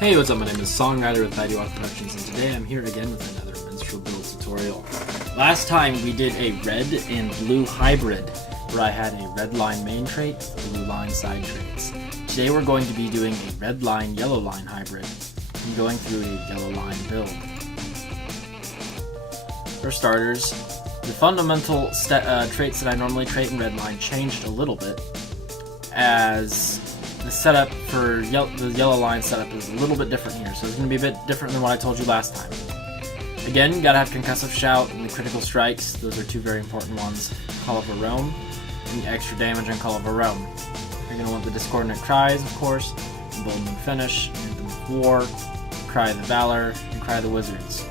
Hey, what's up? My name is SongRider with IDR Productions, and today I'm here again with another Minstrel build tutorial. Last time we did a red and blue hybrid, where I had a red line main trait, blue line side traits. Today we're going to be doing a red line, yellow line hybrid, and going through a yellow line build. For starters, the fundamental traits that I normally trait in red line changed a little bit, as the setup for the yellow line setup is a little bit different here, so it's going to be a bit different than what I told you last time. Again, you gotta have Concussive Shout and the critical strikes. Those are two very important ones. Call of a Roam and the extra damage on Call of a Roam. You're going to want the Discordant Cries, of course, Emboldened Finish, Anthem of War, Cry the Valor, and Cry the Wizards.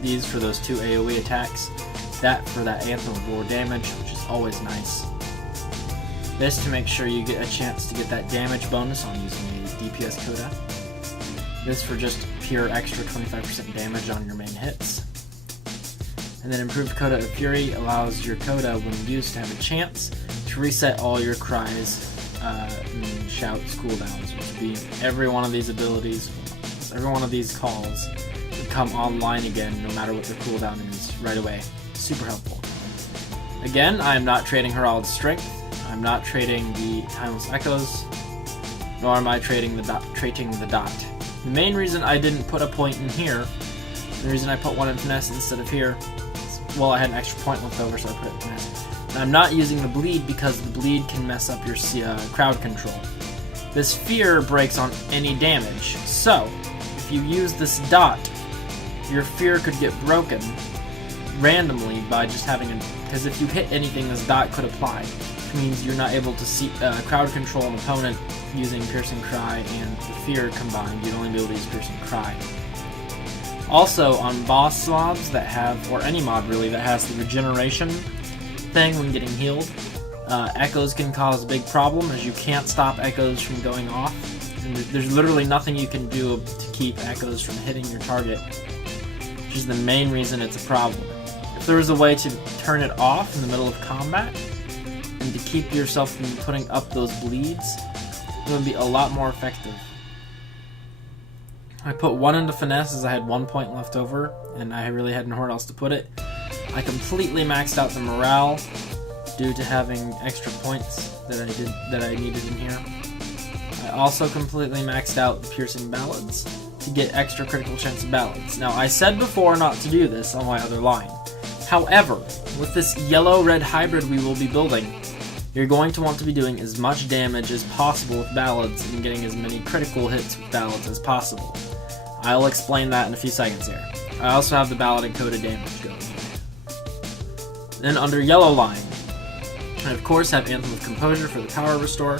These for those two AoE attacks. That for that Anthem of War damage, which is always nice. This to make sure you get a chance to get that damage bonus on using a DPS coda. This for just pure extra 25% damage on your main hits. And then improved Coda of Fury allows your coda, when used, to have a chance to reset all your cries and shouts cooldowns, which would be every one of these abilities, every one of these calls would come online again no matter what the cooldown is right away. Super helpful. Again, I am not trading Herald's Strength. I'm not trading the Timeless Echoes, nor am I trading the dot. The main reason I didn't put a point in here, the reason I put one in Finesse instead of here, is, well, I had an extra point left over, so I put it in Finesse. And I'm not using the Bleed because the Bleed can mess up your crowd control. This Fear breaks on any damage, so if you use this dot, your Fear could get broken randomly by just having a... because if you hit anything, this dot could apply. Means you're not able to see crowd control an opponent using Piercing Cry and the Fear combined. You'd only be able to use Piercing Cry. Also, on boss mobs that have, or any mob really, that has the regeneration thing when getting healed, echoes can cause a big problem, as you can't stop echoes from going off. And there's literally nothing you can do to keep echoes from hitting your target, which is the main reason it's a problem. If there was a way to turn it off in the middle of combat, and to keep yourself from putting up those bleeds, it would be a lot more effective. I put one into Finesse as I had 1 point left over, and I really had nowhere else to put it. I completely maxed out the morale due to having extra points that I needed in here. I also completely maxed out the Piercing Ballads to get extra critical chance of ballads. Now, I said before not to do this on my other line. However, with this yellow-red hybrid we will be building, you're going to want to be doing as much damage as possible with ballads and getting as many critical hits with ballads as possible. I'll explain that in a few seconds here. I also have the ballad and coda damage going here. Then under yellow line, I of course have Anthem of Composure for the power restore,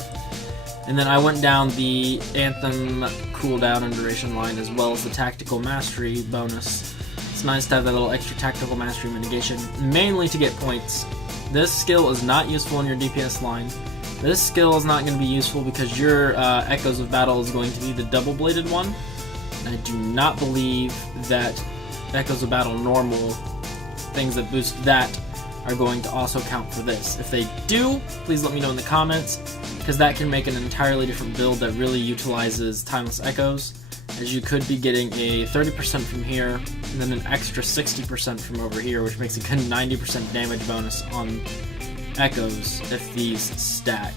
and then I went down the Anthem cooldown and duration line as well as the Tactical Mastery bonus. It's nice to have that little extra Tactical Mastery mitigation, mainly to get points. This skill is not useful in your DPS line. This skill is not going to be useful because your Echoes of Battle is going to be the double-bladed one. And I do not believe that Echoes of Battle normal things that boost that are going to also count for this. If they do, please let me know in the comments, because that can make an entirely different build that really utilizes Timeless Echoes, as you could be getting a 30% from here, and then an extra 60% from over here, which makes a good 90% damage bonus on Echoes if these stack,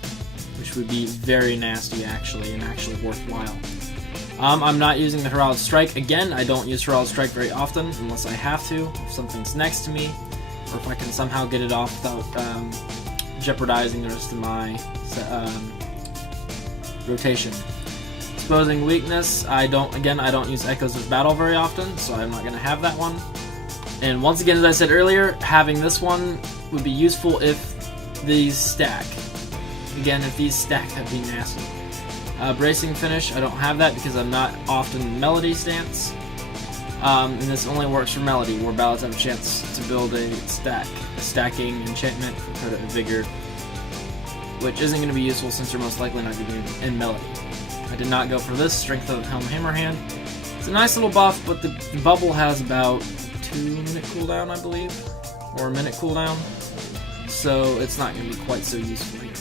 which would be very nasty actually, and actually worthwhile. I'm not using the Herald's Strike. Again, I don't use Herald's Strike very often, unless I have to, if something's next to me, or if I can somehow get it off without jeopardizing the rest of my rotation. Exposing Weakness, I don't use Echoes of Battle very often, so I'm not going to have that one. And once again, as I said earlier, having this one would be useful if these stack. Again, if these stack, that'd be nasty. Bracing Finish, I don't have that because I'm not often in Melody stance. And this only works for Melody, where ballads have a chance to build a stacking enchantment for Coda of Vigor, which isn't going to be useful since you're most likely not going to be in Melody. I did not go for this, Strength of Helm Hammerhand. It's a nice little buff, but the bubble has about 2-minute cooldown, I believe, or a minute cooldown, so it's not going to be quite so useful here.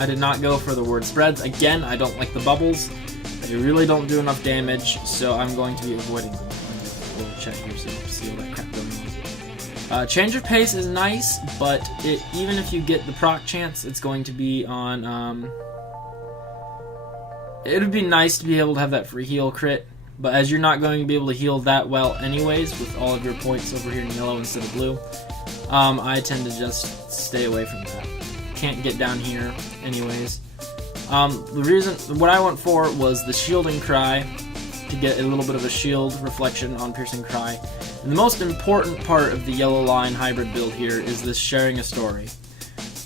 I did not go for the word spreads. Again, I don't like the bubbles. They really don't do enough damage, so I'm going to be avoiding them. We'll check here so you can see all that crap going on. Change of pace is nice, but even if you get the proc chance, it's going to be on... it would be nice to be able to have that free heal crit, but as you're not going to be able to heal that well anyways, with all of your points over here in yellow instead of blue, I tend to just stay away from that. Can't get down here anyways. What I went for was the Shielding Cry, to get a little bit of a shield reflection on Piercing Cry. And the most important part of the Yellow Line hybrid build here is this Sharing a Story.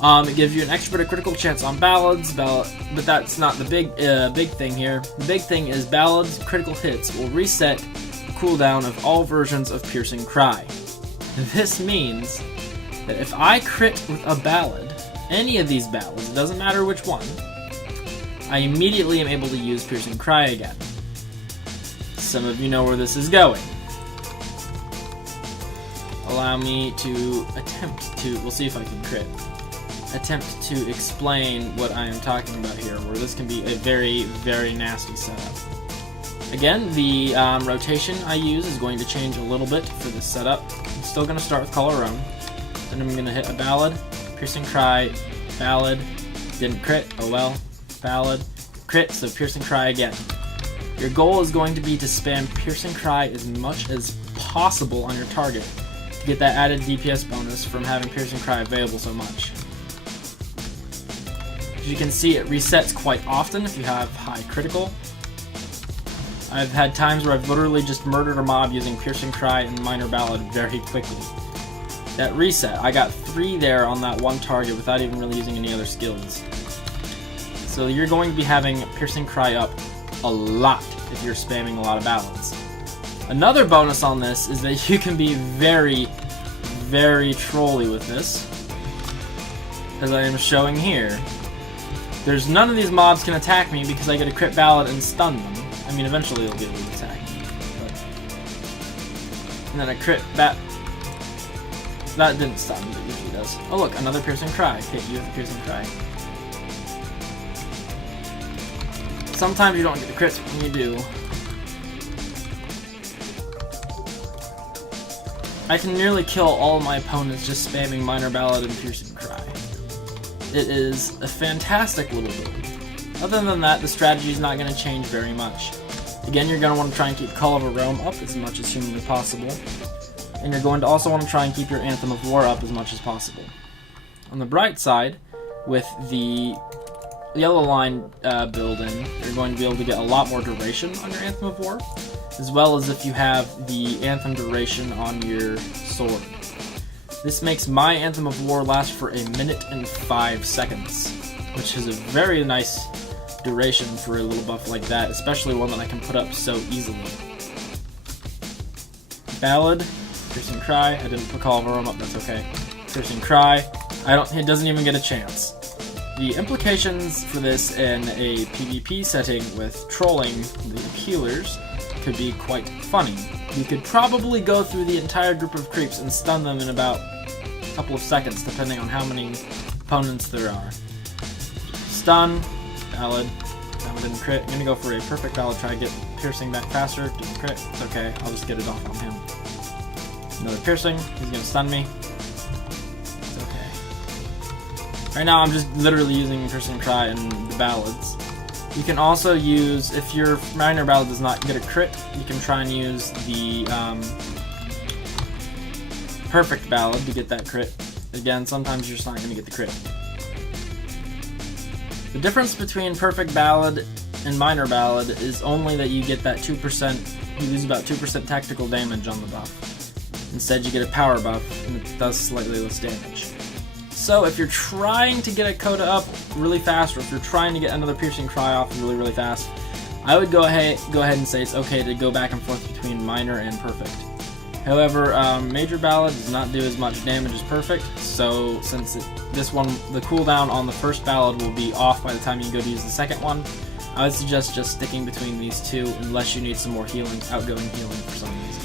It gives you an extra bit of critical chance on ballads, but that's not the big thing here. The big thing is ballads critical hits will reset the cooldown of all versions of Piercing Cry. This means that if I crit with a ballad, any of these ballads, it doesn't matter which one, I immediately am able to use Piercing Cry again. Some of you know where this is going. Allow me to attempt to, we'll see if I can crit, attempt to explain what I am talking about here, where this can be a very, very nasty setup. Again, the rotation I use is going to change a little bit for this setup. I'm still going to start with Color Roam, then I'm going to hit a ballad, Piercing Cry, ballad, didn't crit, oh well, ballad, crit, so Piercing Cry again. Your goal is going to be to spam Piercing Cry as much as possible on your target to get that added DPS bonus from having Piercing Cry available so much. As you can see, it resets quite often if you have high critical. I've had times where I've literally just murdered a mob using Piercing Cry and Minor Ballad very quickly. That reset, I got 3 there on that one target without even really using any other skills. So you're going to be having Piercing Cry up a lot if you're spamming a lot of ballads. Another bonus on this is that you can be very, very trolly with this, as I am showing here. There's none of these mobs can attack me because I get a crit ballad and stun them. I mean, eventually they'll be able to attack me. But... and then a crit that didn't stun, but usually does. Oh look, another Piercing Cry. Hit you with a Piercing Cry. Sometimes you don't get the crits, when you do, I can nearly kill all of my opponents just spamming Minor Ballad and Piercing Cry. It is a fantastic little build. Other than that, the strategy is not going to change very much. Again, you're going to want to try and keep Call of a Realm up as much as humanly possible. And you're going to also want to try and keep your Anthem of War up as much as possible. On the bright side, with the Yellow Line build-in, you're going to be able to get a lot more duration on your Anthem of War, as well as if you have the Anthem duration on your sword. This makes my Anthem of War last for 1 minute and 5 seconds, which is a very nice duration for a little buff like that, especially one that I can put up so easily. Ballad, Piercing Cry, I didn't put Call of a Realm up, that's okay. Piercing Cry, it doesn't even get a chance. The implications for this in a PvP setting with trolling the healers could be quite funny. You could probably go through the entire group of creeps and stun them in about a couple of seconds, depending on how many opponents there are. Stun, ballad, that didn't crit. I'm gonna go for a perfect ballad, try to get piercing back faster. Didn't crit, it's okay, I'll just get it off on him. Another piercing, he's gonna stun me. It's okay. Right now I'm just literally using Piercing Cry and the ballads. You can also use, if your Minor Ballad does not get a crit, you can try and use the Perfect Ballad to get that crit. Again, sometimes you're just not going to get the crit. The difference between Perfect Ballad and Minor Ballad is only that you get that 2%, you lose about 2% tactical damage on the buff. Instead you get a power buff, and it does slightly less damage. So if you're trying to get a coda up really fast, or if you're trying to get another Piercing Cry off really, really fast, I would go ahead and say it's okay to go back and forth between Minor and Perfect. However, Major Ballad does not do as much damage as Perfect, so since this one, the cooldown on the first Ballad will be off by the time you go to use the second one, I would suggest just sticking between these two unless you need some more healing, outgoing healing for some reason.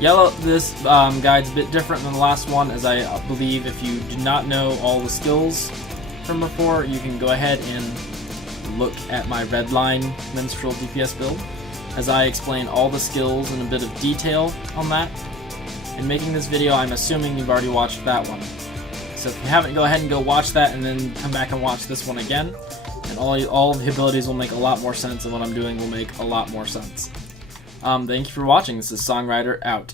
Yellow, this guide's a bit different than the last one, as I believe if you do not know all the skills from before, you can go ahead and look at my Redline Minstrel DPS build, as I explain all the skills in a bit of detail on that. In making this video, I'm assuming you've already watched that one. So if you haven't, go ahead and go watch that and then come back and watch this one again. And all the abilities will make a lot more sense, and what I'm doing will make a lot more sense. Thank you for watching. This is SongRider out.